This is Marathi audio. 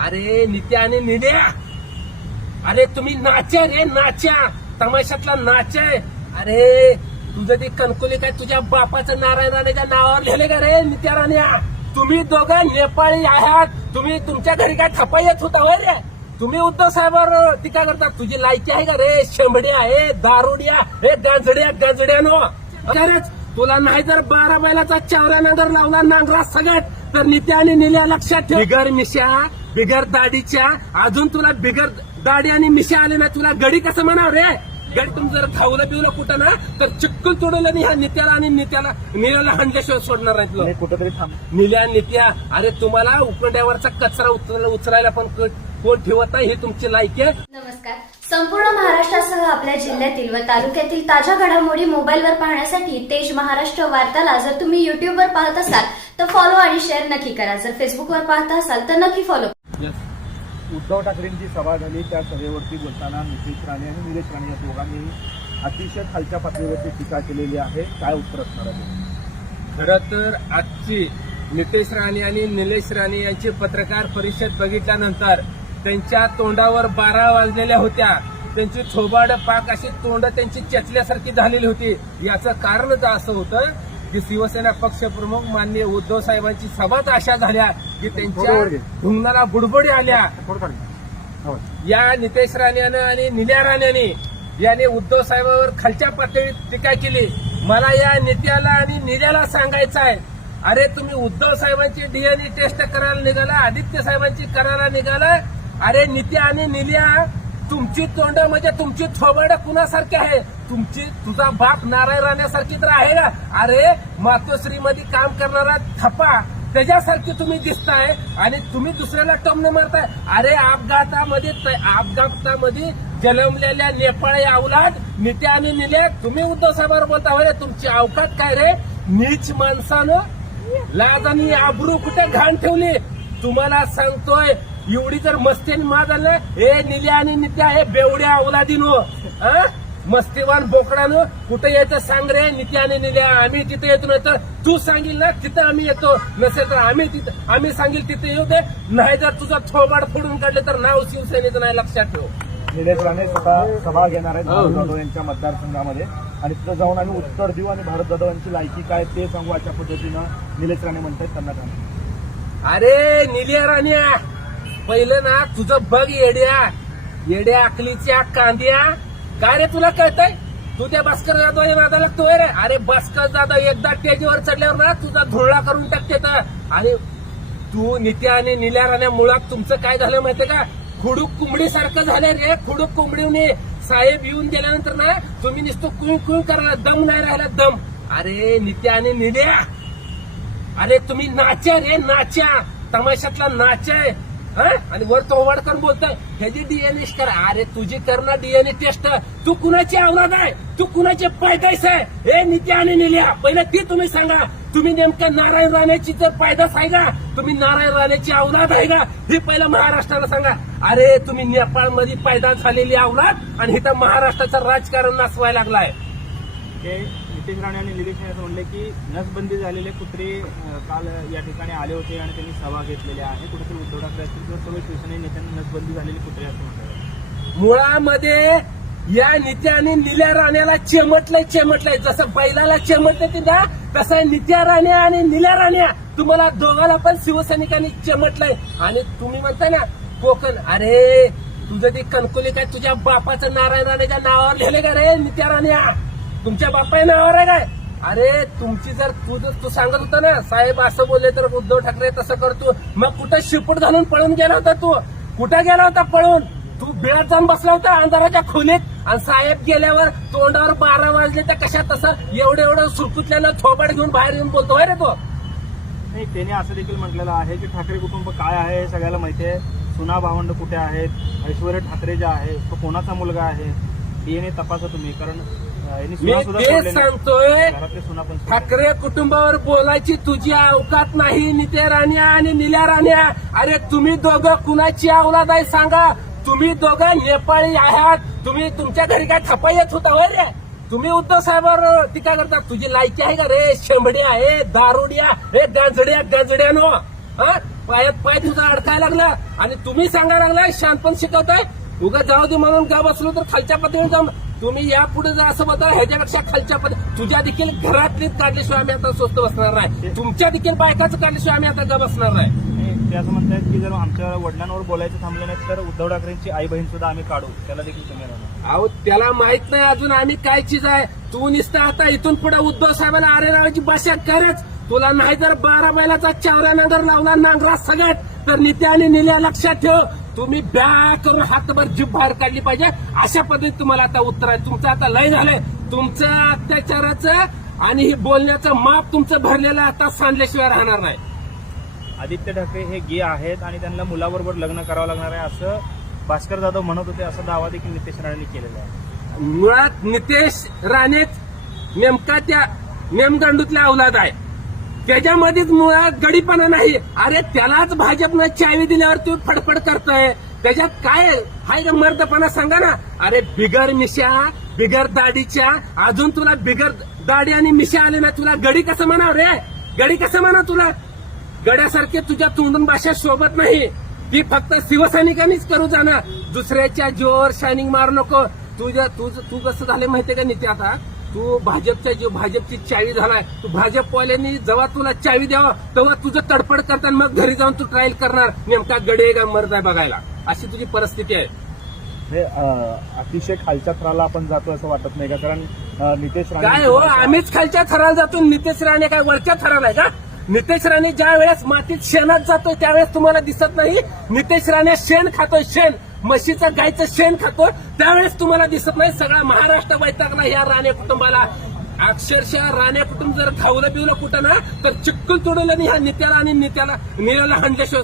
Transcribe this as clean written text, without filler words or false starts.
अरे नित्या आणि निल्या, अरे तुम्ही नाच्या रे, नाच्या तमाशातला नाच आहे. अरे तुझं ती कणकुली काय तुझ्या बापाचं नारायण राणेच्या नावावर लिहिले का रे नित्या राण्या? तुम्ही दोघं नेपाळी आहात. तुम्ही तुमच्या घरी काय थपा येत होता होय रे? तुम्ही उद्धव साहेबांवर टीका करता. तुझी लायकी आहे का रे? शेंबड्या आहे, दारुड्या हे, गंजड्यानो. खरंच तुला नाही जर 12 बैलाचा चावरा नगर लावला नांगरा सगळ्यात तर नित्या आणि निल्या लक्षात ठेव. बिगर मिशा, बिगर दाढीच्या, अजून तुला बिगर दाढी आणि मिशा आले ना, तुला गडी कसं म्हणाव रे? गडी तुम्ही जर खावलं बिवलं कुठं ना तर चिक्कल तोडलं नाही. ह्या नित्याला आणि निल्याला हंडल्याशिवाय सोडणार नाही तुला. कुठेतरी थांब. निल्या नित्या, अरे तुम्हाला उकड्यावरचा कचरा उचलायला पण कोण ठेवत नाही, ही तुमची लायकी आहे. नमस्कार. संपूर्ण महाराष्ट्रासह आपल्या जिल्ह्यातील व तालुक्यातील ताज्या घडामोडी मोबाईलवर पाहण्यासाठी तेज महाराष्ट्र वार्ताला जर तुम्ही युट्यूबवर पाहत असाल तर फॉलो आणि शेअर नक्की करा. जर फेसबुकवर पाहत असाल तर नक्की फॉलो. उद्धव ठाकरेंची सभा झाली, त्या सभेवरती बोलताना नितीश राणे आणि निलेश राणे या दोघांनी अतिशय खालच्या पातळीवरती टीका केलेली आहे. काय उत्तर असणार आहे? खरं तर आजची नितेश राणे आणि निलेश राणे यांची पत्रकार परिषद बघितल्यानंतर त्यांच्या तोंडावर 12 वाजलेल्या होत्या. त्यांची थोबाड पाक अशी तोंड त्यांची चेचल्यासारखी झालेली होती. याचं कारणच असं होतं की शिवसेना पक्षप्रमुख माननीय उद्धव साहेबांची सभाच अशा झाल्या की त्यांच्या ढुंगणाला बुडबुडी आल्या. या नितेश राणेनं आणि निल्या राणेने याने उद्धव साहेबांवर खालच्या पातळीत टीका केली. मला या नित्याला आणि निल्याला सांगायचं आहे, अरे तुम्ही उद्धव साहेबांची डीएनए टेस्ट करायला निघाला, आदित्य साहेबांची करायला निघाला. अरे नित्या आणि निल्या, तुमची तोंड म्हणजे तुमची थोबड कुणासारखी आहे? तुझा बाप नारायण राण्यासारखी तर आहे का? अरे मातोश्रीमध्ये काम करणारा थपा त्याच्यासारखी तुम्ही दिसताय आणि तुम्ही दुसऱ्याला टोमणे मारताय. अरे अपघातामध्ये जन्मलेल्या नेपाळी अवलाद नित्या आणि निल्या, तुम्ही उद्धव साहेबांवर बोलता होय? तुमची अवकात काय रे? नीच माणसानं लाज आणि आबरू कुठे घाण ठेवली? तुम्हाला सांगतोय, एवढी जर मस्ती आणि माज आलं, हे निल्या आणि नित्या हे बेवड्या अवलादीनो, मस्तीवान बोकडानं कुठे यायचं सांग रे नित्या आणि निल्या. आम्ही तिथे येतो, नाही तर तू सांगील ना तिथं आम्ही येतो, नसेल तर आम्ही सांगील तिथे येऊ दे. नाही जर तुझा थोबाड फोडून काढले तर नाव शिवसेनेचं नाही, लक्षात ठेव. निलेश राणे स्वतः सभा घेणार आहेत भारत जाधव यांच्या मतदारसंघामध्ये आणि तिथं जाऊन आम्ही उत्तर देऊ आणि भारत जाधव यांची लायकी काय ते सांगू अशा पद्धतीनं निलेश राणे म्हणतात. त्यांना सांगा, अरे निल्या राण्या, पहिलं ना तुझं बघ येड्या अकलीच्या कांद्या. काय रे तुला कळतंय? तू त्या भास्कर जाधव या नादाला लागतोय रे. अरे भास्कर जाधव एकदा टेजवर चढल्यावर ना तुझा धुळा करून टाकते. आणि तू नित्या आणि निल्या राण्या, मुळात तुमचं काय झालं माहितीये का? खुडूक कोंबडी सारखं झालं रे. खुडूक कोंबडीने साहेब येऊन गेल्यानंतर ना तुम्ही नुसतं कुळ करायला दम नाही राहिला, दम. अरे नित्या आणि निल्या, अरे तुम्ही नाच्या रे, नाच्या तमाशातला नाच आहे. आणि वर तोवाड करून बोलतोय ह्याची डीएनए करा. अरे तुझी कर ना डीएनए टेस्ट. तू कुणाची अवलाद आहे? तू कुणाचे पैदास आहे? हे नित्या आणि निल्या, पहिलं ती तुम्ही सांगा. तुम्ही नेमकं नारायण राणेची जर पैदास आहे का? तुम्ही नारायण राणेची अवलाद आहे का? हे पहिलं महाराष्ट्राला सांगा. अरे तुम्ही नेपाळमध्ये पैदा झालेली अवलाद आणि इथं महाराष्ट्राचं राजकारण नाचवायला लागलाय. नितेश राणे आणि निलेश राणे असं म्हणले की नसबंदी झालेले कुत्रे काल या ठिकाणी आले होते आणि त्यांनी सभा घेतलेली आहे. कुठेतरी उद्धव ठाकरे असतील किंवा सर्व शिवसेने नेत्यांनी नसबंदी झालेले कुत्रे असं म्हणतात. मुळामध्ये या नित्या आणि निल्या राण्याला चेमटलंय. जसं बैलाला चेमटले ना तसं नित्या राण्या आणि निल्या राण्या तुम्हाला दोघाला पण शिवसैनिकांनी चेमटलंय. आणि तुम्ही म्हणताय ना कोकण, अरे तुझं ती कणकुली काय तुझ्या बापाचं नारायण राणेच्या नावावर लिहिले का रे नित्या राण्या? तुमच्या बापाच्या नावावर आहे काय? अरे तुमची जर तू सांगत होता ना साहेब असं बोलले तर उद्धव ठाकरे तसं करतो, मग कुठं शिपूट घालून पळून गेला होता तू? कुठं गेला होता पळून? तू बिळात जाऊन बसला होता अंधाराच्या खोलीत आणि साहेब गेल्यावर तोंडावर 12 वाजले तर कशा तसं एवढं सुरकुतल्यानं थोबाड घेऊन बाहेर येऊन बोलतोय रे तो. नाही, त्याने असं देखील म्हटलेलं आहे की ठाकरे कुटुंब काय आहे हे सगळ्याला माहिती आहे. सुना भावंड कुठे आहेत, ऐश्वर्या ठाकरे जे आहे तो कोणाचा मुलगा आहे, डीएनए तपासा तुम्ही. कारण मी तेच सांगतोय, ठाकरे कुटुंबावर बोलायची तुझी अवकात नाही नित्या राण्या आणि निल्या राण्या. अरे तुम्ही दोघं कुणाची अवलाद आहे सांगा? तुम्ही दोघं नेपाळी आहात. तुम्ही तुमच्या घरी काय थपा येत होता होय रे? तुम्ही उद्धव साहेबांवर टीका करता. तुझी लायकी आहे का रे? शेंबड्या आहे, दारुड्या हे, गंजड्यानो. पायात पाय तुझा अडकायला लागला आणि तुम्ही सांगायला लागलाय शानपण शिकवताय. उगा जाऊ दे म्हणून का बसलो तर खालच्या पद्धतीने जाऊन तुम्ही यापुढे जर असं बघा ह्याच्यापेक्षा खालच्या पद्धती तुझ्या देखील घरातलीच काढल्याशिवाय आम्ही आता स्वस्त बसणार नाही. तुमच्या देखील बायकाचं काढल्याशिवाय आम्ही आता ग बसणार नाही. ते असं म्हणतायत की जर आमच्या वडिलांवर बोलायचं थांबलं नाही तर उद्धव ठाकरेंची आई बहीण सुद्धा आम्ही काढू, त्याला देखील तुम्ही राहणार. अहो त्याला माहित नाही अजून आम्ही काय चीज आहे. तू नुसतं आता इथून पुढे उद्धव साहेबांना आरे नावाची भाषा करच. तुला नाही जर 12 बैलाचा चावऱ्यानं जर लावला नांगरा सगळ्यात तर नित्या आणि निल्या लक्षात ठेव. तुम्ही ब्या करून हातभर जीभ बाहेर काढली पाहिजे. अशा पद्धतीत तुम्हाला आता उत्तर आहे. तुमचं आता लय झालंय. तुमचं अत्याचाराचं आणि हे बोलण्याचं माप तुमचं भरलेलं आता सांडल्याशिवाय राहणार नाही. आदित्य ठाकरे हे गे आहेत आणि त्यांना मुलाबरोबर लग्न करावं लागणार आहे असं भास्कर जाधव म्हणत होते, असा दावा देखील नितेश राणेंनी केलेला आहे. मुळात नितेश राणेच नेमका त्या नेमदंडूतला अवलाद आहे. त्याच्यामध्येच मुळात गडीपणा नाही. अरे त्यालाच भाजपनं चावी दिल्यावर तू फडफड करतोय. त्याच्यात काय हाय का मर्दपणा सांगा ना. अरे बिगर मिशा बिगर दाढीच्या अजून तुला बिगर दाढी आणि मिशा आले ना तुला गडी कसं म्हणाव रे. गडी कसं म्हणा तुला. गड्यासारखे तुझ्या तोंडून भाषा शोभत नाही. ती फक्त शिवसैनिकांनीच करू जाणार. दुसऱ्याच्या जोर शायनिंग मारू नको. तू कसं झालं माहितीये का नित्य आता तू भाजपची चावी झालाय. तू भाजपवाल्यांनी जेव्हा तुला चावी द्यावा तेव्हा तुझं तडफड करताना मग घरी जाऊन तू ट्रायल करणार नेमका गडे का मर्द आहे बघायला. अशी तुझी परिस्थिती आहे. हे अतिशय खालच्या थराला आपण जातो असं वाटत नाही का? कारण नितेश राणे काय हो आम्हीच खालच्या थराला जातो. नितेश राणे काय वरच्या थराला आहे का? नितेश राणे ज्या वेळेस मातीत शेणात जातोय त्यावेळेस तुम्हाला दिसत नाही. नितेश राणे शेण खातोय. शेण म्हशीचं गायचं शेण खातो त्यावेळेस तुम्हाला दिसत नाही. सगळा महाराष्ट्र वैतागला या राणे कुटुंबाला. अक्षरशः राणे कुटुंब जर खावलं पिवलं कुठं ना तर चिक्कल तोडलं ह्या नित्याला आणि नित्याला हाणल्याशिवाय